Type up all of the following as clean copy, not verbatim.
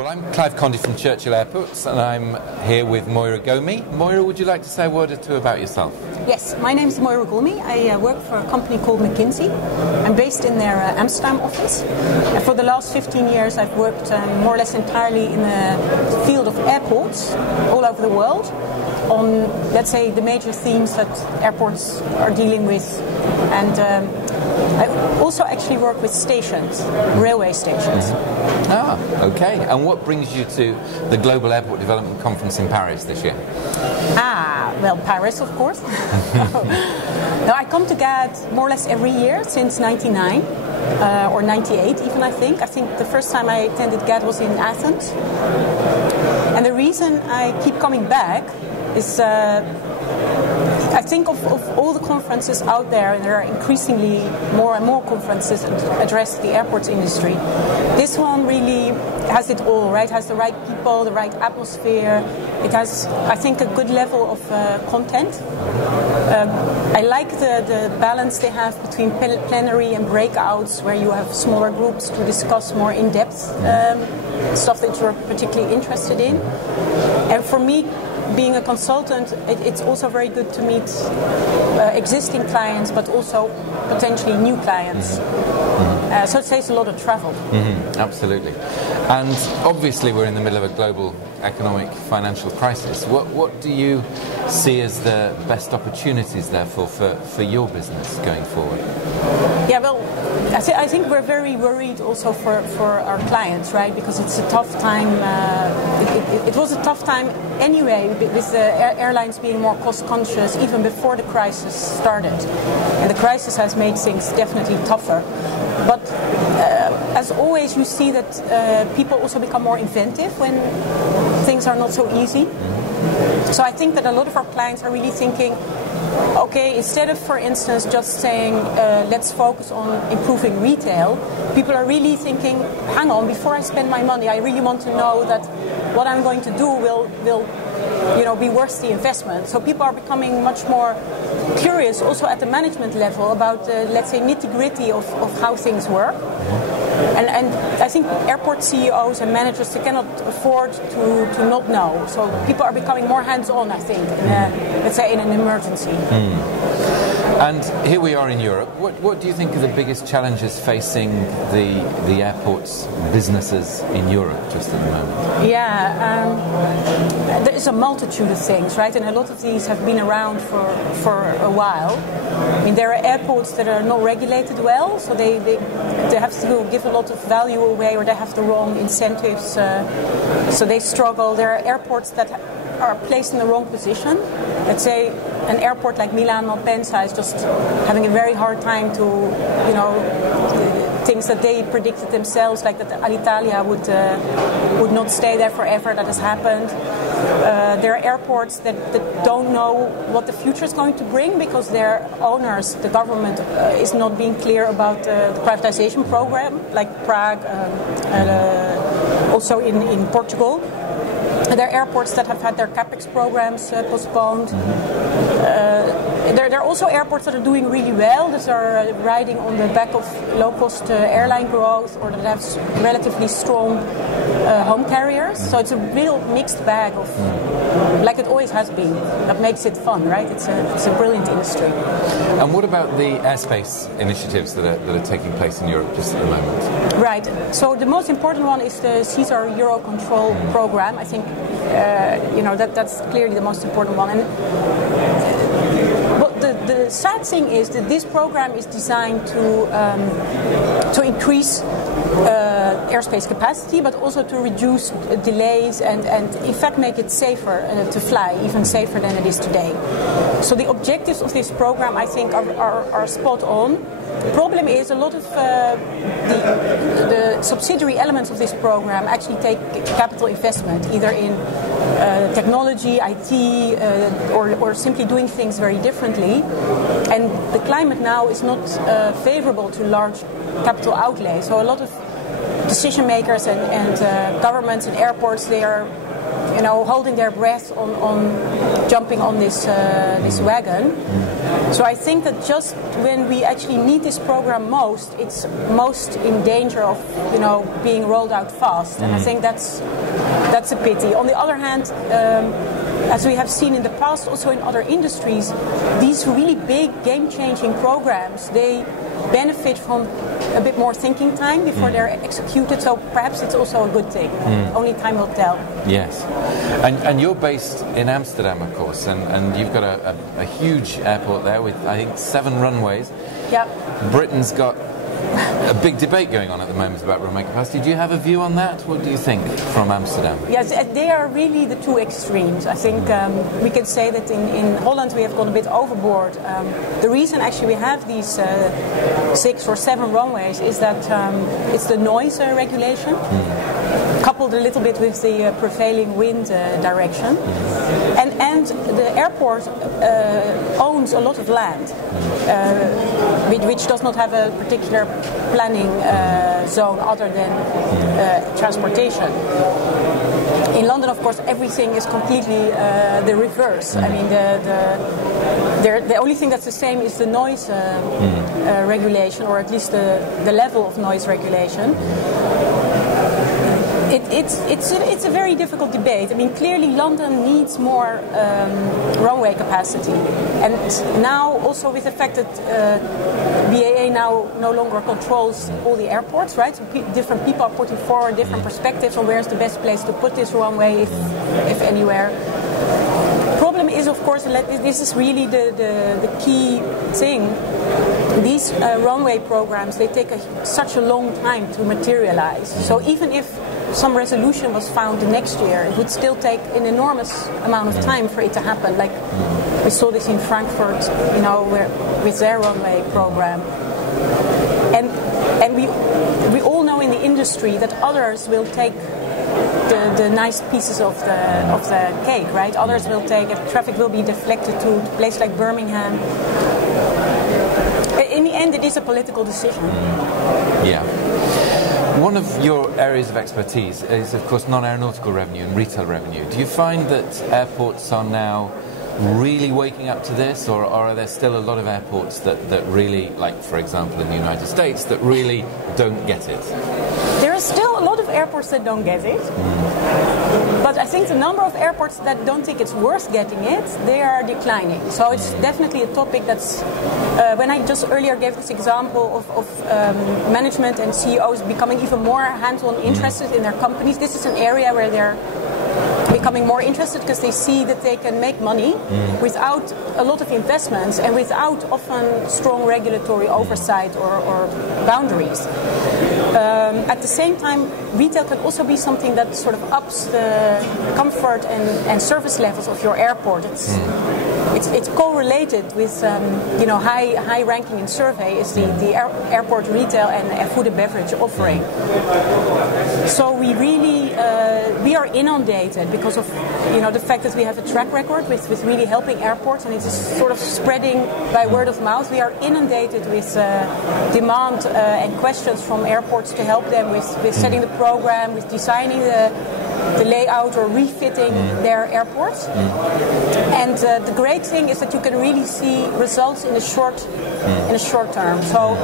Well, I'm Clive Condie from Churchill Airports, and I'm here with Moira Goulmy. Moira, would you like to say a word or two about yourself? Yes, my name is Moira Goulmy. I work for a company called McKinsey. I'm based in their Amsterdam office. And for the last 15 years, I've worked more or less entirely in the field of airports all over the world on, let's say, the major themes that airports are dealing with. And I also actually work with stations, railway stations. Mm-hmm. Ah, okay. And what brings you to the Global Airport Development Conference in Paris this year? Well, Paris, of course. No, I come to GAD more or less every year since 99 or 98 even, I think. I think the first time I attended GAD was in Athens. And the reason I keep coming back is I think of all the conferences out there, and there are increasingly more and more conferences that address the airports industry. This one really has it all, right? It has the right people, the right atmosphere. It has, I think, a good level of content. I like the balance they have between plenary and breakouts, where you have smaller groups to discuss more in-depth stuff that you're particularly interested in. And for me, being a consultant, it's also very good to meet existing clients, but also potentially new clients. Mm-hmm. So it saves a lot of travel. Mm-hmm. Absolutely. And obviously we're in the middle of a global economic financial crisis. What do you see as the best opportunities, therefore, for your business going forward? Yeah, well, I think we're very worried also for our clients, right? Because it's a tough time. It was a tough time anyway, with the airlines being more cost-conscious even before the crisis started. And the crisis has made things definitely tougher. But as always, you see that people also become more inventive when things are not so easy. So I think that a lot of our clients are really thinking, okay, instead of, for instance, just saying, let's focus on improving retail, people are really thinking, hang on, before I spend my money, I really want to know that what I'm going to do will be worth the investment. So people are becoming much more curious also at the management level about, let's say, nitty-gritty of how things work. And I think airport CEOs and managers, they cannot afford to not know. So people are becoming more hands-on, I think, let's say in an emergency. And here we are in Europe. What do you think are the biggest challenges facing the airports businesses in Europe just at the moment? Yeah, there is a multitude of things, right? And a lot of these have been around for a while. I mean, there are airports that are not regulated well, so they have to give a lot of value away, or they have the wrong incentives, so they struggle. There are airports that are placed in the wrong position. Let's say an airport like Milan Malpensa is just having a very hard time to, things that they predicted themselves, like that Alitalia would not stay there forever. That has happened. There are airports that don't know what the future is going to bring because their owners, the government, is not being clear about the privatization program, like Prague, also in Portugal. There are airports that have had their capex programs postponed. There are also airports that are doing really well, that are riding on the back of low-cost airline growth, or that have relatively strong home carriers. So it's a real mixed bag of, like it always has been. That makes it fun, right? It's a brilliant industry. And what about the airspace initiatives that are taking place in Europe just at the moment? Right. So the most important one is the Caesar Eurocontrol program. I think that's clearly the most important one. And the sad thing is that this program is designed to increase airspace capacity, but also to reduce delays and in fact make it safer to fly, even safer than it is today. So the objectives of this program, I think, are spot on. The problem is a lot of the subsidiary elements of this program actually take capital investment, either in technology, IT, or simply doing things very differently. And the climate now is not favorable to large capital outlay. So a lot of decision makers and governments and airports, they are holding their breath on jumping on this wagon. So I think that just when we actually need this program most, it's most in danger of being rolled out fast, and I think that's a pity. On the other hand, as we have seen in the past, also in other industries, these really big game-changing programs, they benefit from a bit more thinking time before they're executed, so perhaps it's also a good thing. Only time will tell. Yes. And you're based in Amsterdam, of course, and you've got a huge airport there with, I think, 7 runways. Yeah. Britain's got a big debate going on at the moment about runway capacity. Do you have a view on that? What do you think from Amsterdam? Yes, they are really the two extremes. I think we can say that in Holland we have gone a bit overboard. The reason actually we have these 6 or 7 runways is that it's the noise regulation, coupled a little bit with the prevailing wind direction. And the airport owns a lot of land, which does not have a particular planning zone other than transportation. In London, of course, everything is completely the reverse. I mean, the only thing that's the same is the noise regulation, or at least the level of noise regulation. It's a very difficult debate. I mean, clearly London needs more runway capacity, and now also with the fact that BAA now no longer controls all the airports, right? So different people are putting forward different perspectives on where's the best place to put this runway, if anywhere. Problem is, of course, this is really the key thing. These runway programs, they take such a long time to materialize. So even if some resolution was found the next year, it would still take an enormous amount of time for it to happen. Like we saw this in Frankfurt, with their runway program. And we all know in the industry that others will take the nice pieces of the cake, right? Others will take it. Traffic will be deflected to a place like Birmingham. In the end, it is a political decision. Yeah. One of your areas of expertise is, of course, non-aeronautical revenue and retail revenue. Do you find that airports are now really waking up to this, or are there still a lot of airports that really, like, for example, in the United States, that really don't get it? There are still a lot of airports that don't get it. But I think the number of airports that don't think it's worth getting it, they are declining. So it's definitely a topic that's... when I just earlier gave this example of management and CEOs becoming even more hands-on interested in their companies, this is an area where they're becoming more interested because they see that they can make money without a lot of investments and without often strong regulatory oversight or boundaries. At the same time, retail can also be something that sort of ups the comfort and service levels of your airport. It's correlated with high ranking in survey is the airport retail and food and beverage offering. So we really we are inundated because of the fact that we have a track record with really helping airports, and it's sort of spreading by word of mouth. We are inundated with demand and questions from airports to help them with setting the program, with designing the layout or refitting their airports. And the great thing is that you can really see results in the short term. So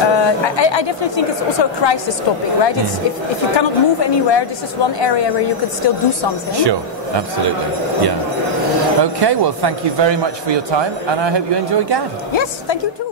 I definitely think it's also a crisis topic, right? It's, if you cannot move anywhere, this is one area where you can still do something. Sure, absolutely, yeah. Okay, well, thank you very much for your time, and I hope you enjoy GAD. Yes, thank you too.